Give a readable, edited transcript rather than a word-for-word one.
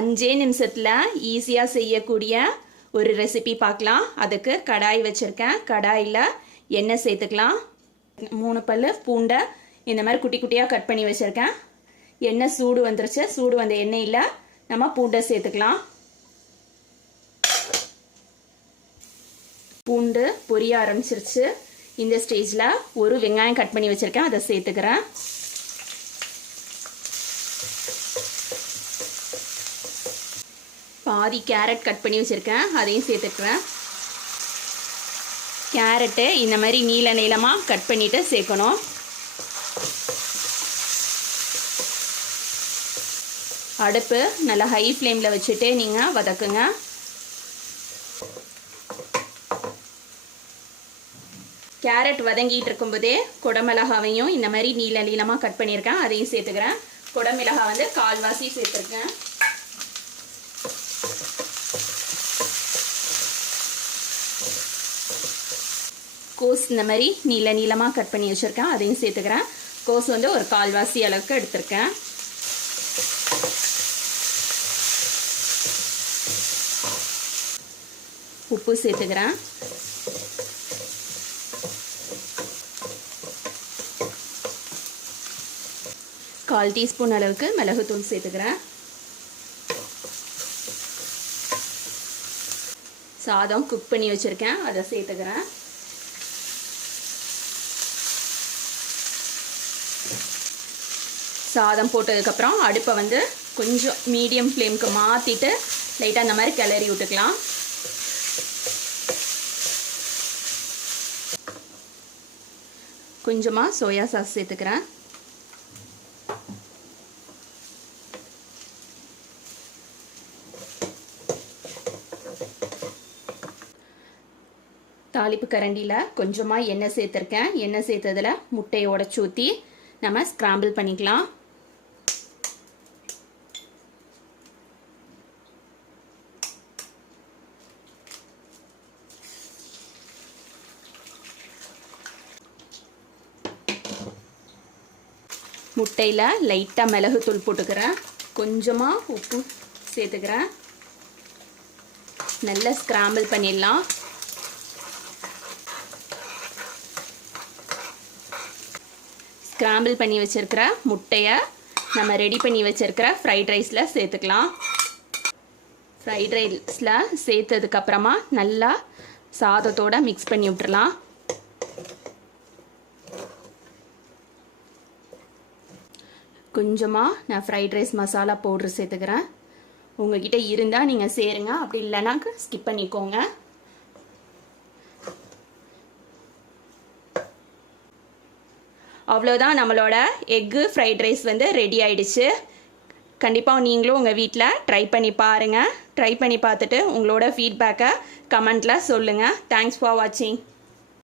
5 நிமிஷத்தில் ஈஸியாக செய்யக்கூடிய ஒரு ரெசிபி பார்க்கலாம். அதுக்கு கடாய் வச்சுருக்கேன். கடாயில் எண்ணெய் சேர்த்துக்கலாம். 3 பல் பூண்டை இந்த மாதிரி குட்டி குட்டியாக கட் பண்ணி வச்சுருக்கேன். எண்ணெய் சூடு வந்துருச்சு. சூடு வந்த எண்ணெயில் நம்ம பூண்டை சேர்த்துக்கலாம். பூண்டு பொரிய ஆரம்பிச்சிருச்சு. இந்த ஸ்டேஜில் ஒரு வெங்காயம் கட் பண்ணி வச்சுருக்கேன், அதை சேர்த்துக்கிறேன். பாதி கேரட் கட் பண்ணி வச்சுருக்கேன், அதையும் சேர்த்துக்கிறேன். கேரட்டு இந்த மாதிரி நீளமாக கட் பண்ணிவிட்டு சேர்க்கணும். அடுப்பு நல்லா ஹை ஃப்ளேமில் வச்சுட்டு நீங்கள் வதக்குங்க. கேரட் வதங்கிட்டு இருக்கும்போதே குடமிளகாவையும் இந்த மாதிரி நீளமாக கட் பண்ணியிருக்கேன், அதையும் சேர்த்துக்கிறேன். குடமிளகா வந்து கால்வாசி சேர்த்துருக்கேன். கோஸ் இந்த மாதிரி நீளமாக கட் பண்ணி வச்சுருக்கேன், அதையும் சேர்த்துக்கிறேன். கோஸ் வந்து ஒரு கால்வாசி அளவுக்கு எடுத்திருக்கேன். உப்பு சேர்த்துக்கிறேன். கால் டீஸ்பூன் அளவுக்கு மிளகுத்தூள் சேர்த்துக்கிறேன். சாதம் குக் பண்ணி வச்சுருக்கேன், அதை சேர்த்துக்கிறேன். சாதம் போட்டதுக்கப்புறம் அடுப்பை வந்து கொஞ்சம் மீடியம் ஃப்ளேமுக்கு மாற்றிட்டு லைட்டாக அந்த மாதிரி கிளறி விட்டுக்கலாம். கொஞ்சமாக சோயா சாஸ் சேர்த்துக்கிறேன். தாளிப்பு கரண்டியில் கொஞ்சமாக எண்ணெய் சேர்த்துருக்கேன். எண்ணெய் சேர்த்ததில் முட்டையை உடச்சி ஊற்றி நம்ம ஸ்க்ராம்பிள் பண்ணிக்கலாம். முட்டையில் லைட்டாக மிளகுத்தூள் போட்டுக்கிறேன். கொஞ்சமாக உப்பு சேர்த்துக்கிறேன். நல்லா ஸ்க்ராம்பிள் பண்ணிடலாம். ஸ்க்ராம்பிள் பண்ணி வச்சுருக்கிற முட்டையை நம்ம ரெடி பண்ணி வச்சுருக்கிற ஃப்ரைட் ரைஸில் சேர்த்துக்கலாம். ஃப்ரைட் ரைஸில் சேர்த்ததுக்கப்புறமா நல்லா சாதத்தோடு மிக்ஸ் பண்ணி விட்டுறலாம். கொஞ்சமாக நான் ஃப்ரைட் ரைஸ் மசாலா பவுட்ரு சேர்த்துக்கிறேன். உங்கள்கிட்ட இருந்தால் நீங்கள் சேருங்க, அப்படி இல்லைனா ஸ்கிப் பண்ணிக்கோங்க. அவ்வளோதான், நம்மளோட எக்கு ஃப்ரைட் ரைஸ் வந்து ரெடி ஆயிடுச்சு. கண்டிப்பாக நீங்களும் உங்கள் வீட்டில் ட்ரை பண்ணி பாருங்கள். ட்ரை பண்ணி பார்த்துட்டு உங்களோட ஃபீட்பேக்கை கமெண்ட்டில் சொல்லுங்கள். தேங்க்ஸ் ஃபார் வாட்சிங்.